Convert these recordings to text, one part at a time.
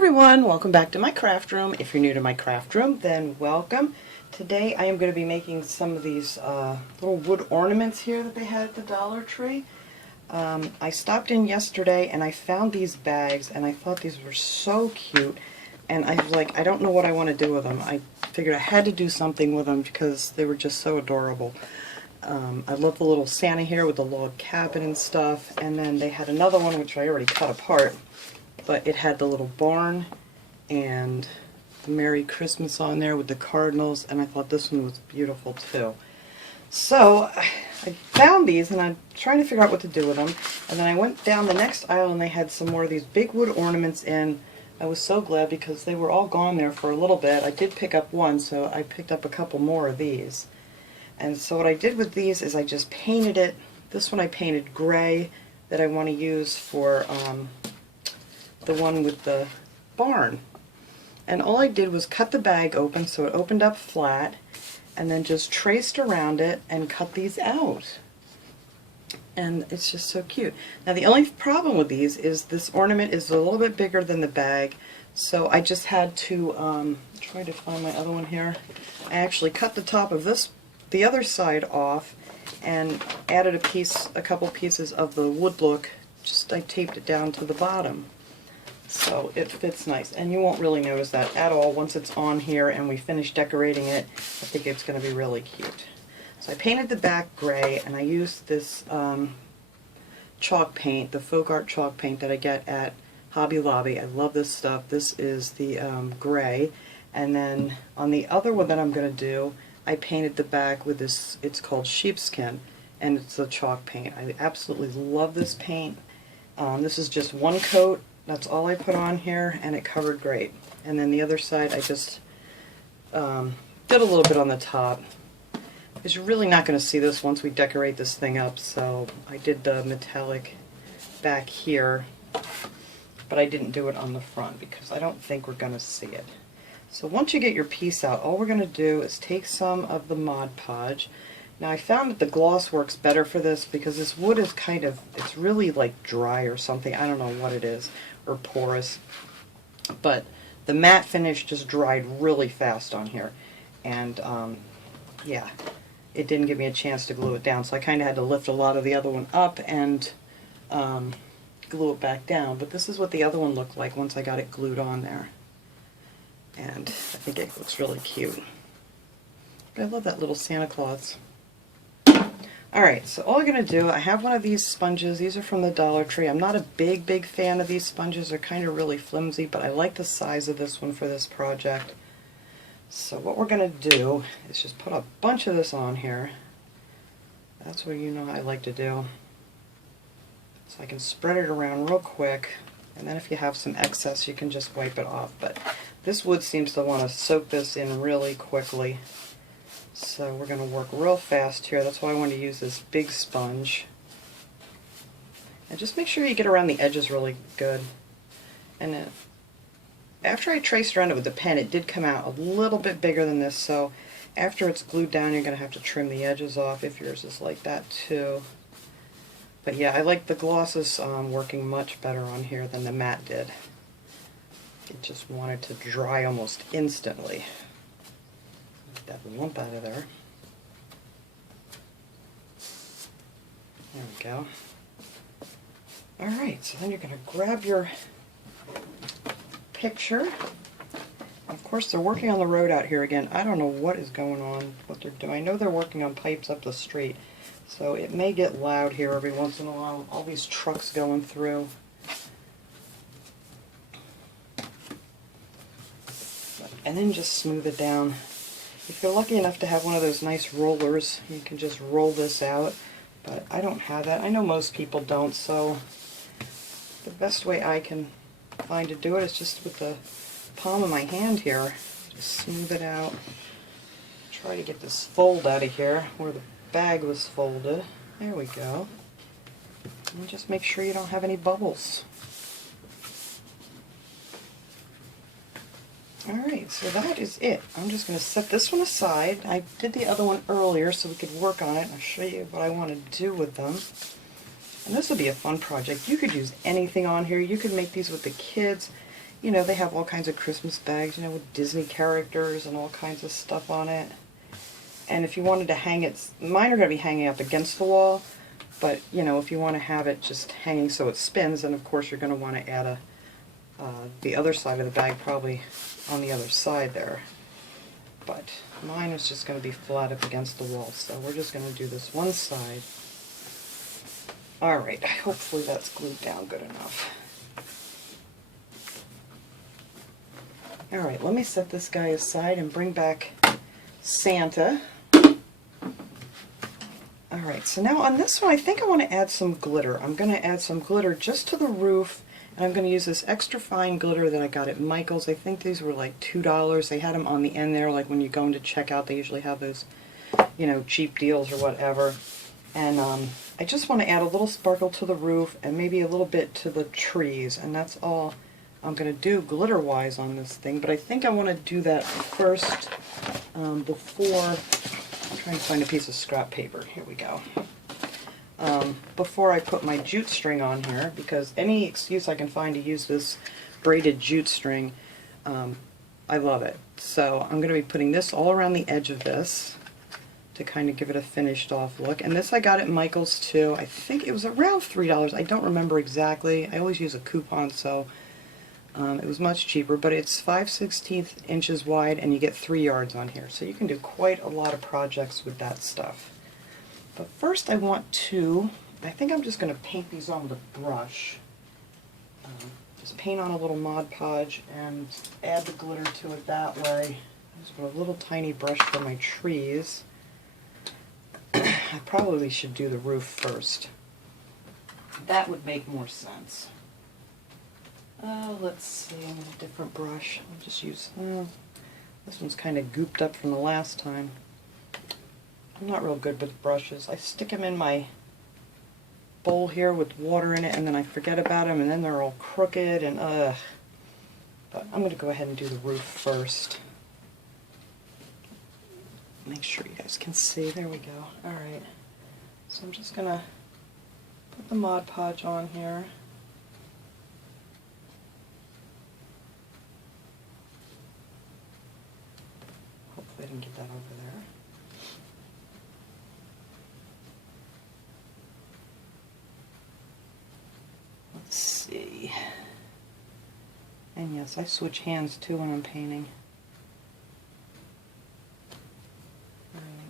everyone, welcome back to my craft room. If you're new to my craft room, then welcome. Today I am going to be making some of these little wood ornaments here that they had at the Dollar Tree. I stopped in yesterday and I found these bags and I thought these were so cute, and I was like, I don't know what I want to do with them. I figured I had to do something with them because they were just so adorable. I love the little Santa here with the log cabin and stuff, and then they had another one which I already cut apart, but it had the little barn and the Merry Christmas on there with the cardinals, and I thought this one was beautiful too. So I found these and I'm trying to figure out what to do with them, and then I went down the next aisle and they had some more of these big wood ornaments in. I was so glad because they were all gone there for a little bit. I did pick up one, so I picked up a couple more of these. And so what I did with these is I just painted it. This one I painted gray that I want to use for the one with the barn. And all I did was cut the bag open so it opened up flat, and then just traced around it and cut these out. And it's just so cute. Now the only problem with these is this ornament is a little bit bigger than the bag, so I just had to try to find my other one here. I actually cut the top of the other side off and added a couple pieces of the wood look. Just I taped it down to the bottom, so it fits nice, and you won't really notice that at all once it's on here and we finish decorating it. I think it's going to be really cute. So I painted the back gray, and I used this chalk paint, the folk art chalk paint that I get at Hobby Lobby. I love this stuff. This is the gray, and then on the other one that I'm going to do, I painted the back with this, it's called sheepskin, and it's a chalk paint. I absolutely love this paint. This is just one coat, that's all I put on here, and it covered great. And then the other side I just did a little bit on the top, because you're really not going to see this once we decorate this thing up, so I did the metallic back here, but I didn't do it on the front because I don't think we're going to see it. So once you get your piece out, all we're going to do is take some of the Mod Podge. Now I found that the gloss works better for this because this wood is kind of, it's really like dry or something. I don't know what it is, or porous. But the matte finish just dried really fast on here. And yeah, it didn't give me a chance to glue it down. So I kind of had to lift a lot of the other one up and glue it back down. But this is what the other one looked like once I got it glued on there. And I think it looks really cute. But I love that little Santa Claus. Alright, so all I'm going to do, I have one of these sponges. These are from the Dollar Tree. I'm not a big fan of these sponges. They're kind of really flimsy, but I like the size of this one for this project. So what we're going to do is just put a bunch of this on here. That's what you know I like to do. So I can spread it around real quick. And then if you have some excess, you can just wipe it off. But this wood seems to want to soak this in really quickly. So we're going to work real fast here. That's why I want to use this big sponge. And just make sure you get around the edges really good. And after I traced around it with the pen, it did come out a little bit bigger than this. So after it's glued down, you're going to have to trim the edges off if yours is like that too. But yeah, I like the glosses working much better on here than the matte did. It just wanted to dry almost instantly. Get that lump out of there. There we go. Alright, so then you're going to grab your picture. Of course, they're working on the road out here again. I don't know what is going on, what they're doing. I know they're working on pipes up the street. So it may get loud here every once in a while, all these trucks going through. And then just smooth it down. If you're lucky enough to have one of those nice rollers, you can just roll this out. But I don't have that. I know most people don't, so the best way I can find to do it is just with the palm of my hand here. Just smooth it out. Try to get this fold out of here where the bag was folded. There we go. And just make sure you don't have any bubbles. Alright, so that is it. I'm just going to set this one aside. I did the other one earlier so we could work on it. I'll show you what I want to do with them. And this would be a fun project. You could use anything on here. You could make these with the kids. you know, they have all kinds of Christmas bags, you know, with Disney characters and all kinds of stuff on it. And if you wanted to hang it, mine are going to be hanging up against the wall, but, you know, if you want to have it just hanging so it spins, then of course you're going to want to add the other side of the bag probably on the other side there. But mine is just going to be flat up against the wall, so we're just going to do this one side. Alright, hopefully that's glued down good enough. Alright, let me set this guy aside and bring back Santa. Alright, so now on this one I think I want to add some glitter. I'm going to add some glitter just to the roof, and I'm going to use this extra fine glitter that I got at Michael's. I think these were like $2. They had them on the end there, like when you go into checkout they usually have those, you know, cheap deals or whatever. And I just want to add a little sparkle to the roof and maybe a little bit to the trees, and that's all I'm going to do glitter-wise on this thing. But I think I want to do that first before... I'm trying to find a piece of scrap paper. Here we go. Before I put my jute string on here, because any excuse I can find to use this braided jute string, I love it. So I'm going to be putting this all around the edge of this to kind of give it a finished off look. And this I got at Michael's too. I think it was around $3. I don't remember exactly. I always use a coupon, so it was much cheaper, but it's 5/16 inches wide and you get 3 yards on here. So you can do quite a lot of projects with that stuff. But first I think I'm just going to paint these on with a brush. Just paint on a little Mod Podge and add the glitter to it that way. Just with a little tiny brush for my trees. I probably should do the roof first. That would make more sense. Let's see, I need a different brush. I'll just use, this one's kind of gooped up from the last time. I'm not real good with brushes. I stick them in my bowl here with water in it and then I forget about them and then they're all crooked and ugh. But I'm going to go ahead and do the roof first. Make sure you guys can see. There we go. Alright. So I'm just going to put the Mod Podge on here. Hopefully I didn't get that over there. Let's see. And yes, I switch hands too when I'm painting.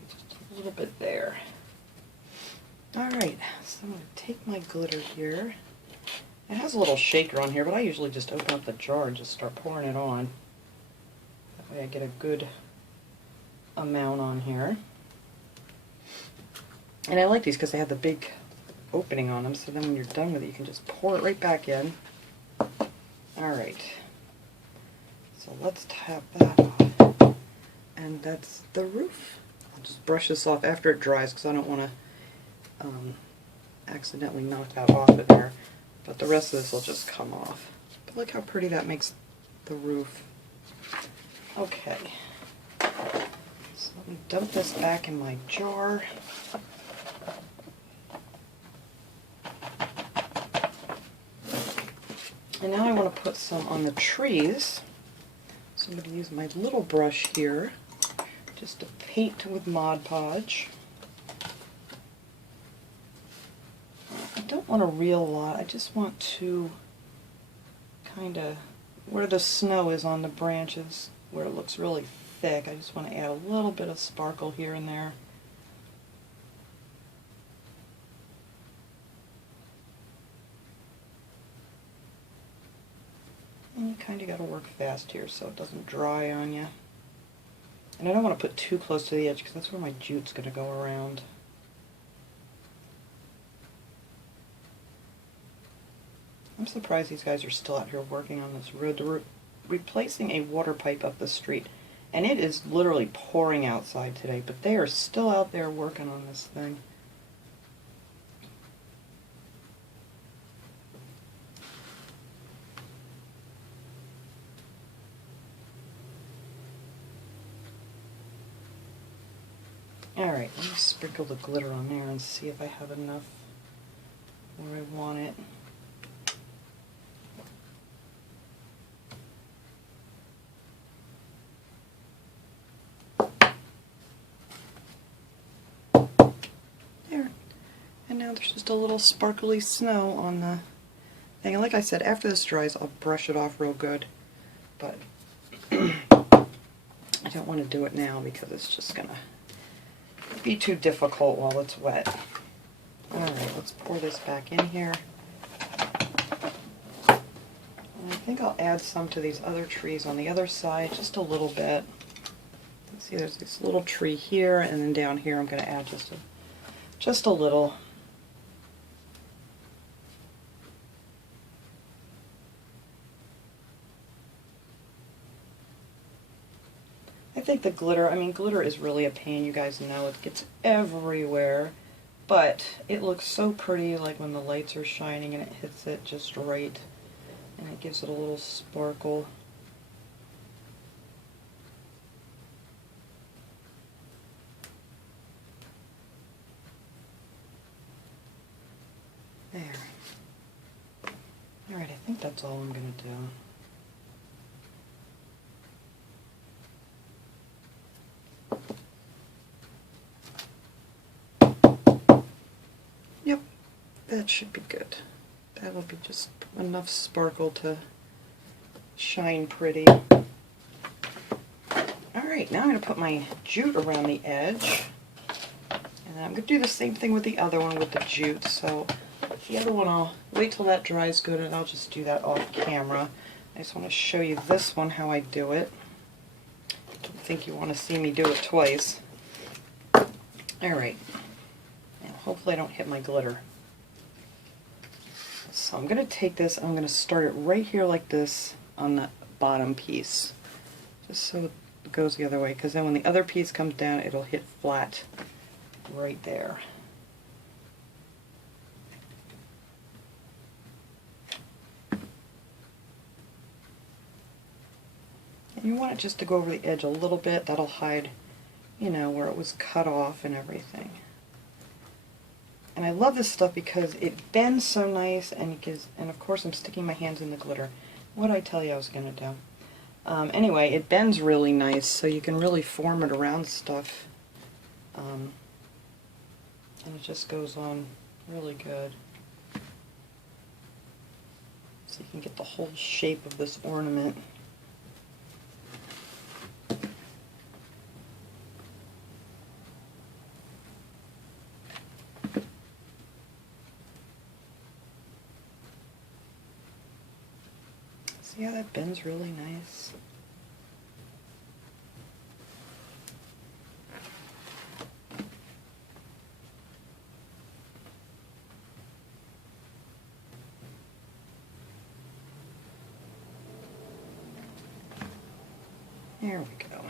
Just a little bit there. Alright, so I'm going to take my glitter here. It has a little shaker on here, but I usually just open up the jar and just start pouring it on. That way I get a good amount on here. And I like these because they have the big opening on them, so then when you're done with it you can just pour it right back in. Alright, so let's tap that off. And that's the roof. I'll just brush this off after it dries because I don't want to accidentally knock that off of there. But the rest of this will just come off. But look how pretty that makes the roof. Okay. So let me dump this back in my jar. And now I want to put some on the trees. So I'm going to use my little brush here just to paint with Mod Podge. I don't want to reel a lot, I just want to kind of, where the snow is on the branches, where it looks really thick, I just want to add a little bit of sparkle here and there. And you kind of got to work fast here so it doesn't dry on you. And I don't want to put too close to the edge because that's where my jute's going to go around. I'm surprised these guys are still out here working on this road. They're replacing a water pipe up the street. And it is literally pouring outside today, but they are still out there working on this thing. Alright, let me sprinkle the glitter on there and see if I have enough where I want it. now there's just a little sparkly snow on the thing. And like I said, after this dries, I'll brush it off real good. But I don't want to do it now because it's just going to be too difficult while it's wet. Alright, let's pour this back in here. And I think I'll add some to these other trees on the other side, just a little bit. See, there's this little tree here, and then down here I'm going to add just a little. I think the glitter, glitter is really a pain, you guys know. It gets everywhere, but it looks so pretty, like when the lights are shining and it hits it just right, and it gives it a little sparkle. There. Alright, I think that's all I'm going to do. Yep, that should be good. That will be just enough sparkle to shine pretty. Alright, now I'm going to put my jute around the edge. And then I'm going to do the same thing with the other one with the jute. So the other one I'll wait till that dries good and I'll just do that off camera. I just want to show you this one how I do it. I don't think you want to see me do it twice. Alright. Now hopefully I don't hit my glitter. So I'm going to take this, I'm going to start it right here like this on the bottom piece. Just so it goes the other way, because then when the other piece comes down it'll hit flat right there. And you want it just to go over the edge a little bit. That'll hide, you know, where it was cut off and everything. And I love this stuff because it bends so nice, and it gives, and of course I'm sticking my hands in the glitter. What did I tell you I was going to do? Anyway, it bends really nice, so you can really form it around stuff. And it just goes on really good. So you can get the whole shape of this ornament. See how that bends really nice? There we go.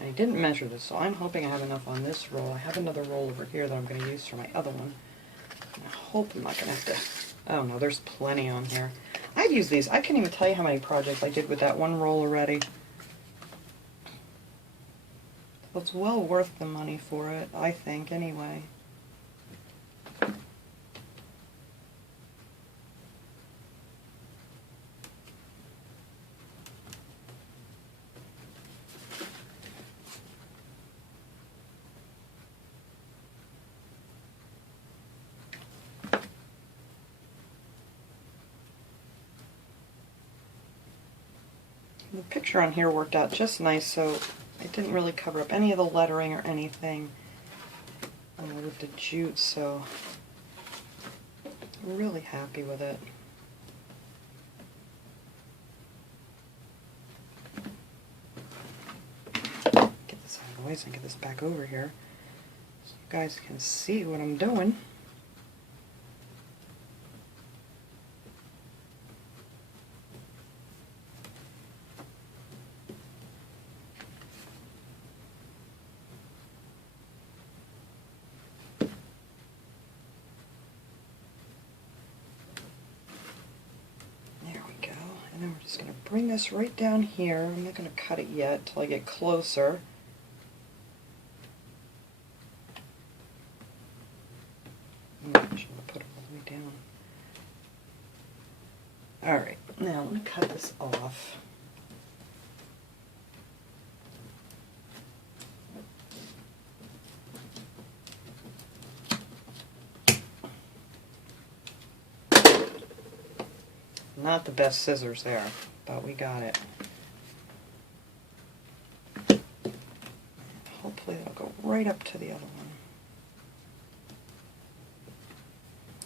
I didn't measure this, so I'm hoping I have enough on this roll. I have another roll over here that I'm going to use for my other one. I hope I'm not going to have to... Oh no, there's plenty on here. I've used these. I can't even tell you how many projects I did with that one roll already. So it's well worth the money for it, I think, anyway. The picture on here worked out just nice, so it didn't really cover up any of the lettering or anything with the jute, so I'm really happy with it. Get this out of the way so I can get this back over here so you guys can see what I'm doing. And then we're just going to bring this right down here. I'm not going to cut it yet until I get closer. I'm just going to put it all the way down. Alright, now I'm going to cut this off. Not the best scissors there, but we got it. Hopefully that'll go right up to the other one.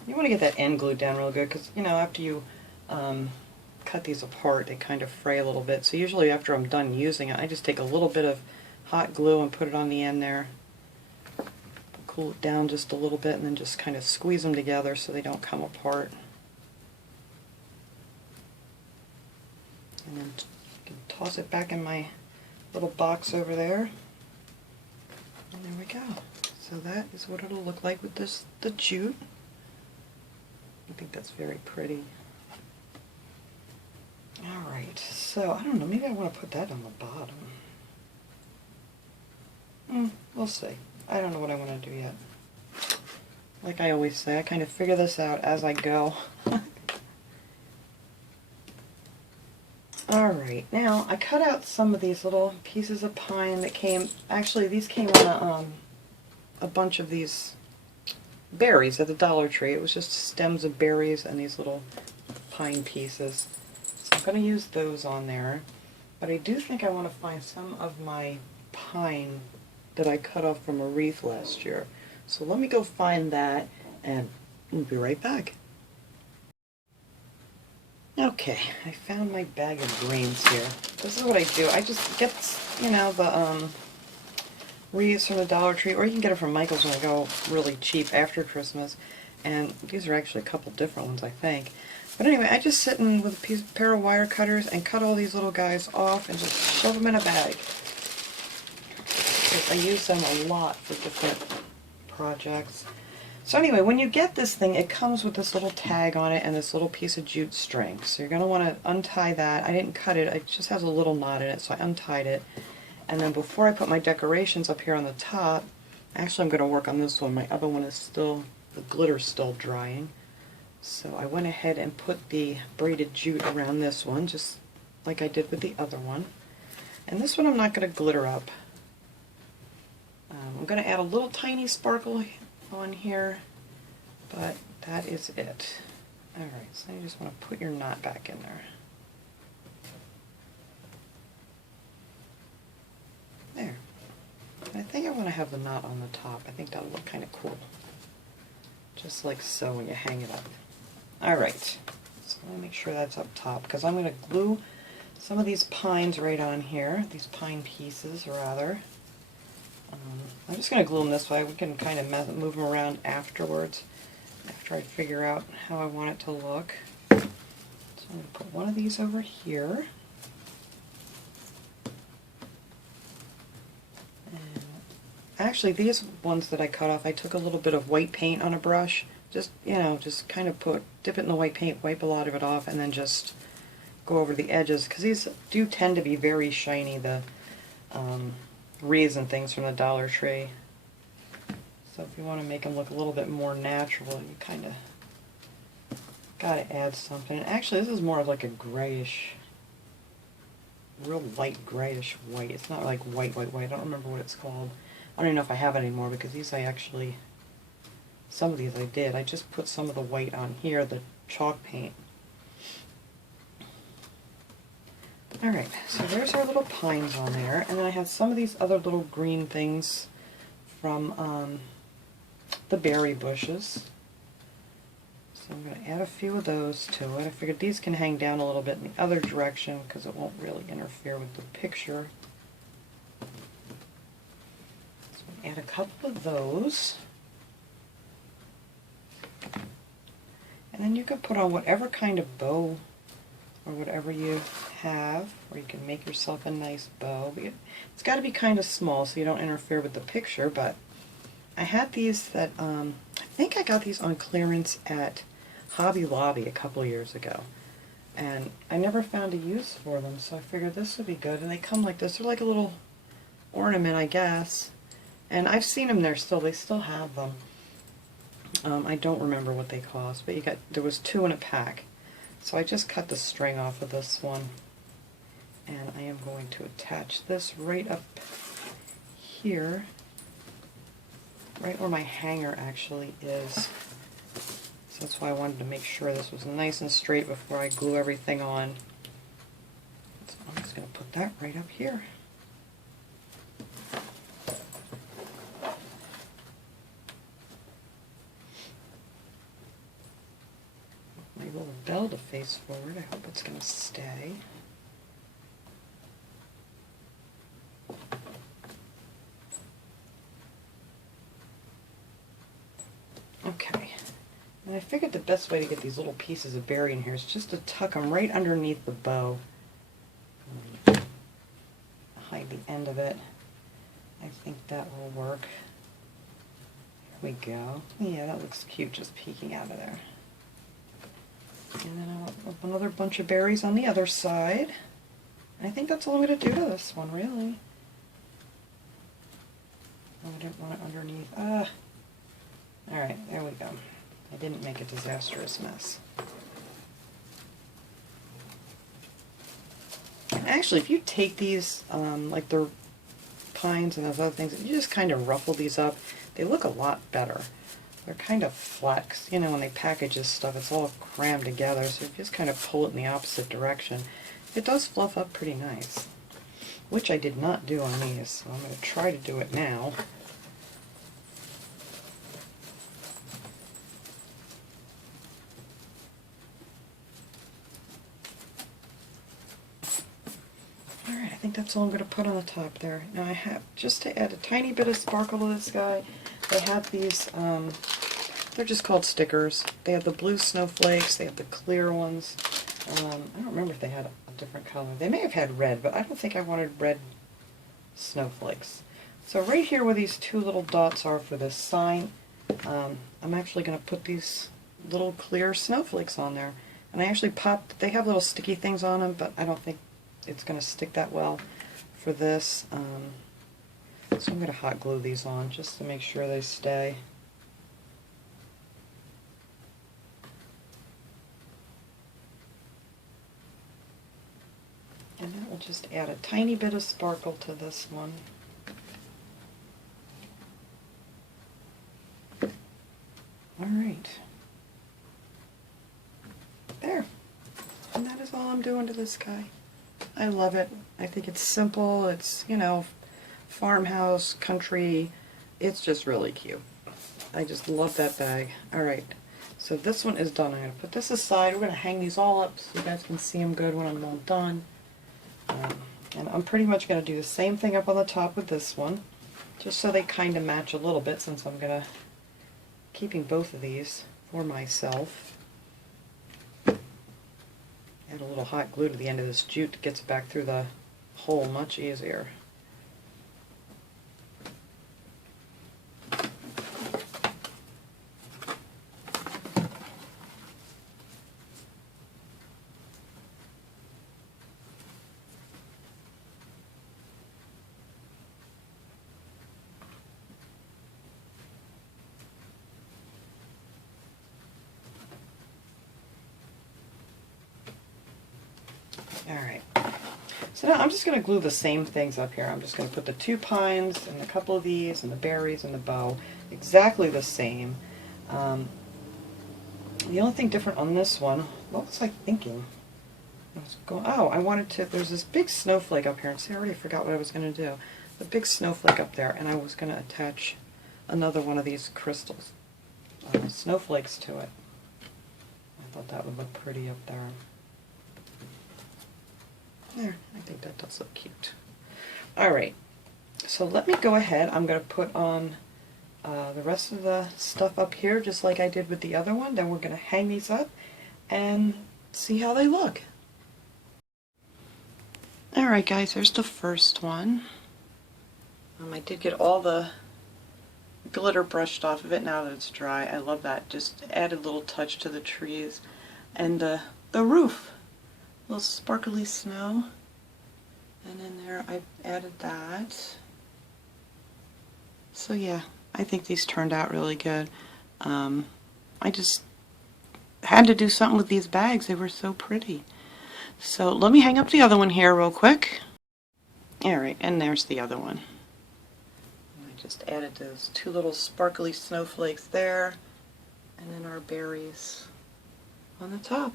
You want to get that end glued down real good because, you know, after you cut these apart, they kind of fray a little bit. So usually after I'm done using it, I just take a little bit of hot glue and put it on the end there. Cool it down just a little bit and then just kind of squeeze them together so they don't come apart. And then I can toss it back in my little box over there. And there we go. So that is what it'll look like with the jute. I think that's very pretty. Alright, so I don't know, maybe I want to put that on the bottom. We'll see. I don't know what I want to do yet. Like I always say, I kind of figure this out as I go. Alright, now I cut out some of these little pieces of pine that came, actually these came on a bunch of these berries at the Dollar Tree. It was just stems of berries and these little pine pieces. So I'm going to use those on there, but I do think I want to find some of my pine that I cut off from a wreath last year. So let me go find that and we'll be right back. Okay, I found my bag of greens here. This is what I do. I just get, you know, the wreaths from the Dollar Tree, or you can get it from Michael's when they go really cheap after Christmas. And these are actually a couple different ones, I think. But anyway, I just sit in with a pair of wire cutters and cut all these little guys off and just shove them in a bag. I use them a lot for different projects. So anyway, when you get this thing, it comes with this little tag on it and this little piece of jute string. So you're going to want to untie that. I didn't cut it, it just has a little knot in it, so I untied it. And then before I put my decorations up here on the top, actually I'm going to work on this one. My other one is still, the glitter's still drying. So I went ahead and put the braided jute around this one, just like I did with the other one. And this one I'm not going to glitter up. I'm going to add a little tiny sparkle on here, but that is it. Alright, so you just want to put your knot back in there. There. And I think I want to have the knot on the top. I think that'll look kind of cool. Just like so when you hang it up. Alright, so let me make sure that's up top, because I'm going to glue some of these pines right on here, these pine pieces rather. I'm just going to glue them this way. We can kind of move them around afterwards, after I figure out how I want it to look. So I'm going to put one of these over here. And actually, these ones that I cut off, I took a little bit of white paint on a brush. Just, you know, just kind of dip it in the white paint, wipe a lot of it off, and then just go over the edges, because these do tend to be very shiny, the wreaths and things from the Dollar Tree. So if you want to make them look a little bit more natural, you kind of got to add something. And actually, this is more of like a grayish, real light grayish white. It's not like white. I don't remember what it's called. I don't even know if I have it anymore, because these I actually, some of these I did. I just put some of the white on here, the chalk paint. Alright, so there's our little pines on there, and then I have some of these other little green things from the berry bushes. So I'm going to add a few of those to it. I figured these can hang down a little bit in the other direction because it won't really interfere with the picture. So add a couple of those. And then you can put on whatever kind of bow or whatever you have, or you can make yourself a nice bow. It's got to be kind of small so you don't interfere with the picture, but I had these that, I think I got these on clearance at Hobby Lobby a couple years ago, and I never found a use for them, so I figured this would be good. And they come like this. They're like a little ornament, I guess, and I've seen them there still. They still have them. I don't remember what they cost, but there was 2 in a pack. So I just cut the string off of this one, and I am going to attach this right up here, right where my hanger actually is. So that's why I wanted to make sure this was nice and straight before I glue everything on. So I'm just going to put that right up here. My little bell to face forward. I hope it's going to stay. Okay, and I figured the best way to get these little pieces of berry in here is just to tuck them right underneath the bow. Hide the end of it. I think that will work. Here we go. Yeah, that looks cute just peeking out of there. And then I'll put another bunch of berries on the other side. I think that's all I'm going to do to this one, really. Oh, I didn't want it underneath. Alright, there we go. I didn't make a disastrous mess. And actually, if you take these, like the pines and those other things, you just kind of ruffle these up, they look a lot better. They're kind of flat. You know, when they package this stuff, it's all crammed together, so if you just kind of pull it in the opposite direction, it does fluff up pretty nice. Which I did not do on these, so I'm going to try to do it now. Alright, I think that's all I'm going to put on the top there. Now I have, just to add a tiny bit of sparkle to this guy, they have these, they're just called stickers. They have the blue snowflakes, they have the clear ones. I don't remember if they had a different color. They may have had red, but I don't think I wanted red snowflakes. So right here where these two little dots are for this sign, I'm actually going to put these little clear snowflakes on there. And I actually popped, they have little sticky things on them, but I don't think it's going to stick that well for this. So I'm going to hot glue these on just to make sure they stay. And that will just add a tiny bit of sparkle to this one. Alright. There. And that is all I'm doing to this guy. I love it. I think it's simple. It's, you know, farmhouse, country. It's just really cute. I just love that bag. Alright. So this one is done. I'm going to put this aside. We're going to hang these all up so you guys can see them good when I'm all done. And I'm pretty much going to do the same thing up on the top with this one, just so they kind of match a little bit, since I'm going to keeping both of these for myself. Add a little hot glue to the end of this jute that gets back through the hole much easier. Alright, so now I'm just going to glue the same things up here. I'm just going to put the two pines and a couple of these and the berries and the bow exactly the same. The only thing different on this one, what was I thinking? I wanted to, there's this big snowflake up here, and see, I already forgot what I was going to do. The big snowflake up there, and I was going to attach another one of these crystals, snowflakes to it. I thought that would look pretty up there. There, I think that does look cute. Alright, so let me go ahead. I'm going to put on the rest of the stuff up here just like I did with the other one. Then we're going to hang these up and see how they look. Alright guys, there's the first one. I did get all the glitter brushed off of it now that it's dry. I love that. Just added a little touch to the trees. And the roof. Little sparkly snow, and in there I added that. So yeah, I think these turned out really good. I just had to do something with these bags. They were so pretty. So let me hang up the other one here real quick. Alright, and there's the other one. I just added those two little sparkly snowflakes there, and then our berries on the top.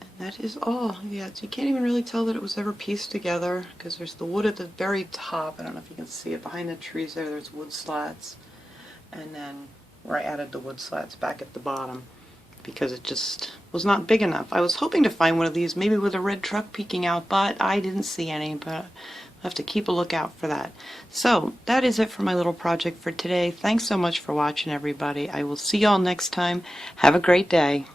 And that is all. Yeah, you can't even really tell that it was ever pieced together because there's the wood at the very top. I don't know if you can see it behind the trees there. There's wood slats. And then where I added the wood slats back at the bottom because it just was not big enough. I was hoping to find one of these maybe with a red truck peeking out, but I didn't see any, but I'll have to keep a lookout for that. So that is it for my little project for today. Thanks so much for watching, everybody. I will see y'all next time. Have a great day.